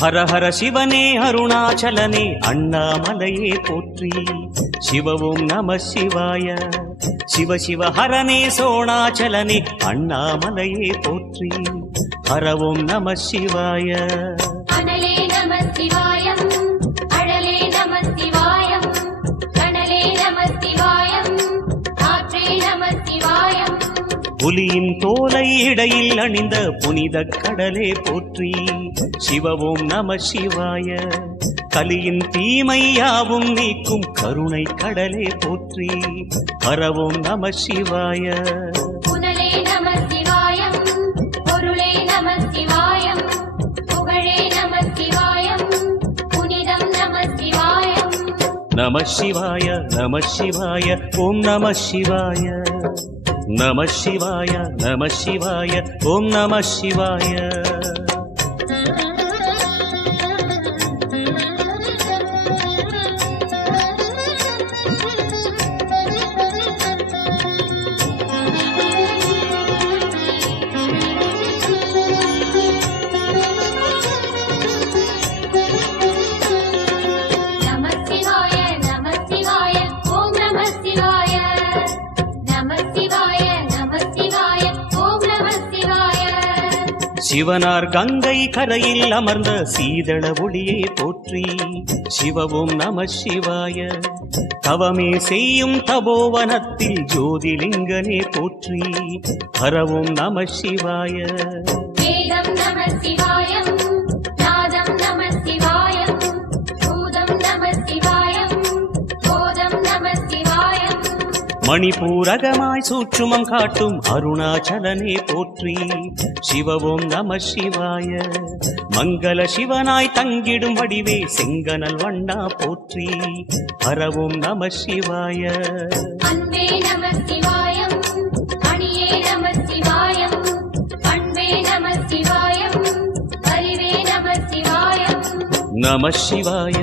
ஹர ஹர சிவனே அருணாச்சலனே அண்ணாமலையே போற்றி. சிவவும் நம சிவாய. சிவ சிவ ஹரனே சோணாச்சலனே அண்ணாமலையே போற்றி. ஹரவும் நம சிவாய. அனலே நம சிவாயம், அழலே நம சிவாயம், கனலே நம சிவாயம், காற்றே நம சிவாயம். புலியின் தோலை இடையில் அணிந்த புனித கடலே போற்றி. சிவவும் நம சிவாய. கலியின் தீமையாவும் நீக்கும் கருணை கடலே போற்றி. ஹரவும் நம சிவாய. புனலே நம சிவாயம், பொருளே நம சிவாயம், புகழே நம சிவாயம், புனிதம் நம சிவாயம். நம சிவாய நம சிவாய ஓம் நம சிவாய. நம சிவாய நம சிவாய ஓம் நம சிவாய. சிவனார் கங்கை கரையில் அமர்ந்த சீதள ஒளியே போற்றி. சிவவும் நம சிவாய. தவமே செய்யும் தபோவனத்தில் ஜோதிலிங்கனே போற்றி. ஹரவும் நம சிவாய. வேதம் நம சிவாயம், நாதம் நம சிவாயம், பூதம் நம சிவாயம், போதம் நம சிவாயம். மணிபூரகமாய் சூட்சுமம் காட்டும் அருணாச்சலனே போற்றி. சிவவும் நம சிவாய. மங்கள சிவனாய் தங்கிடும் வடிவே செங்கனல் வண்ணா போற்றி. ஹரவும் நம சிவாய. அன்பே நம சிவாயம், அணியே நம சிவாயம், பண்பே நம சிவாயம், அறிவே நம சிவாயம். நம சிவாய